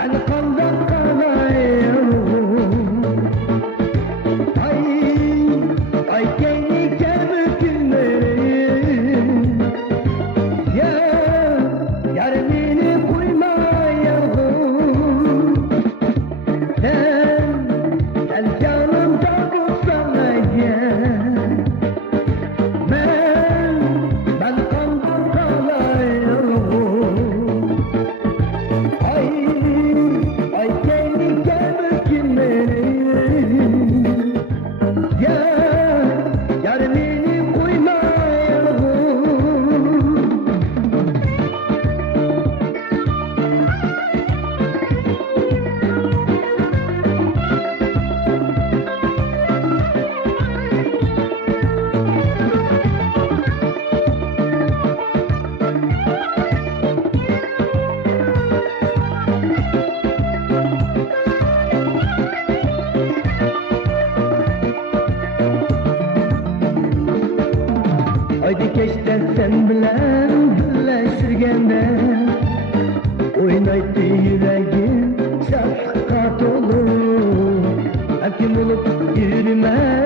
ben kaldım kalayım. Ay kendi kemiklerim ya yarımını koymayalım. Gel yanımda bulsana gel. Ben kaldım kalayım. Ay kendi kemiklerim ya yarımını koymayalım. Haydi keşten sen bilen birleşirgende oynaydı yüreğim şefkat olur. Hakim olup yürüme